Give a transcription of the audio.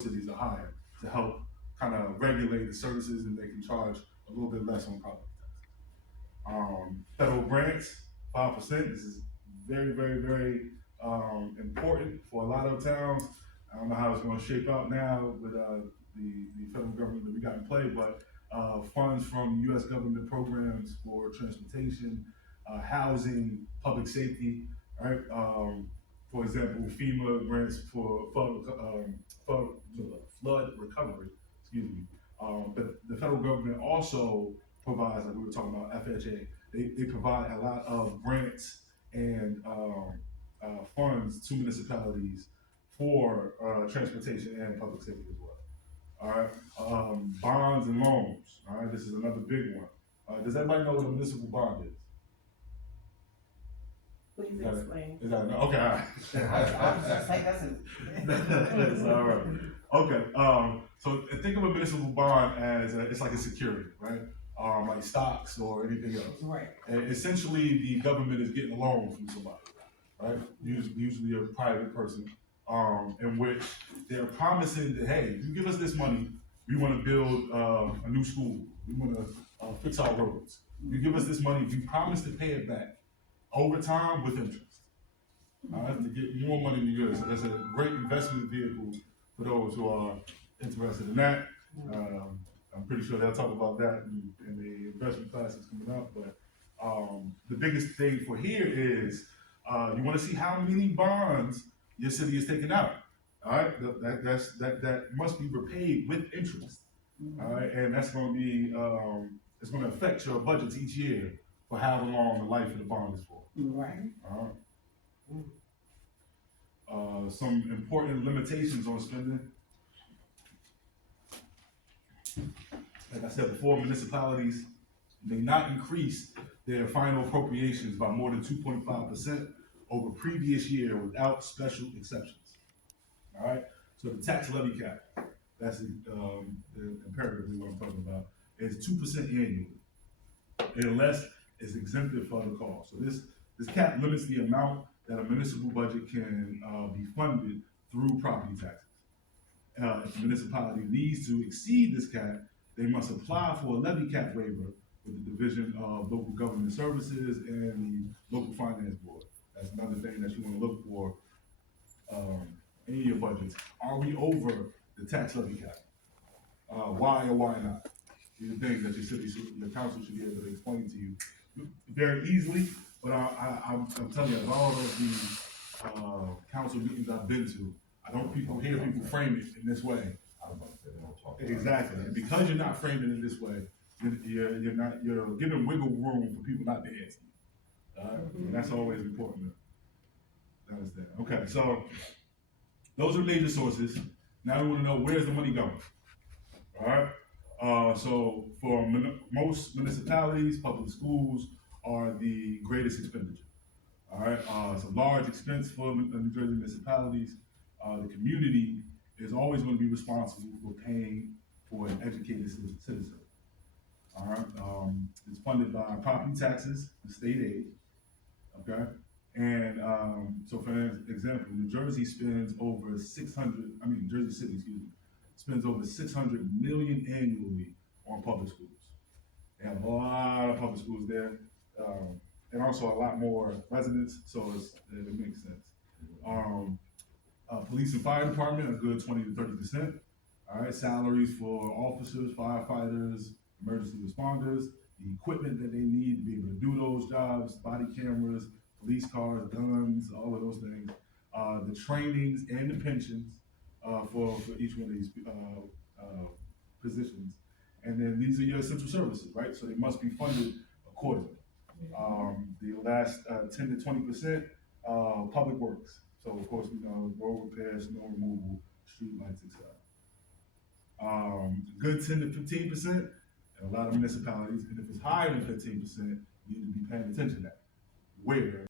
cities are hired to help kind of regulate the services, and they can charge a little bit less on property tax. Federal grants, 5%. This is very important for a lot of towns. I don't know how it's going to shape out now with the federal government that we got in play, but funds from U.S. government programs for transportation, housing, public safety, right? For example, FEMA grants for flood recovery, excuse me. But the federal government also provides, like we were talking about, FHA, they provide a lot of grants and funds to municipalities for transportation and public safety as well. All right, bonds and loans. All right, this is another big one. Does everybody know what a municipal bond is? Please explain. Is that okay? All right. That's all right. Okay. So think of a municipal bond as it's like a security, right? Like stocks or anything else. Right. And essentially, the government is getting a loan from somebody, right? Usually a private person, in which they're promising that, hey, if you give us this money, we want to build a new school. We want to fix our roads. You give us this money, we promise to pay it back over time with interest. To get more money to yours. So that's a great investment vehicle for those who are interested in that. I'm pretty sure they'll talk about that in the investment classes coming up. But the biggest thing for here is you want to see how many bonds your city is taking out. All right, that must be repaid with interest. All right, and that's going to be it's going to affect your budgets each year for however long the life of the bond is for. Right. All right. Some important limitations on spending. Like I said before, municipalities may not increase their final appropriations by more than 2.5% over previous year without special exceptions. All right. So the tax levy cap, that's imperatively what I'm talking about, is 2% annually, unless it's exempted for the cost. So this cap limits the amount that a municipal budget can be funded through property taxes. If the municipality needs to exceed this cap, they must apply for a levy cap waiver with the Division of Local Government Services and the Local Finance Board. That's another thing that you want to look for in your budgets. Are we over the tax levy cap? Why or why not? These are things that your council should be able to explain to you very easily. But I'm telling you, all of the council meetings I've been to, I don't hear people frame it in this way. Exactly, and because you're not framing it this way, you're giving wiggle room for people not to answer you. And that's always important to understand. Okay, so those are major sources. Now we want to know, where's the money going? All right. So for most municipalities, public schools are the greatest expenditure. All right. It's a large expense for New Jersey municipalities. The community is always going to be responsible for paying for an educated citizen. All right. It's funded by property taxes and state aid. Okay. And so, for example, New Jersey spends over Jersey City, excuse me, spends over $600 million annually on public schools. They have a lot of public schools there, and also a lot more residents, so it makes sense. Police and fire department, a good 20 to 30%. All right, salaries for officers, firefighters, emergency responders, the equipment that they need to be able to do those jobs, body cameras, police cars, guns, all of those things. The trainings and the pensions for each one of these positions. And then these are your essential services, right? So they must be funded accordingly. The last 10 to 20%, public works. So of course, road repairs, snow removal, street lights, etc. Good 10 to 15%, and a lot of municipalities, and if it's higher than 15%, you need to be paying attention to that. Where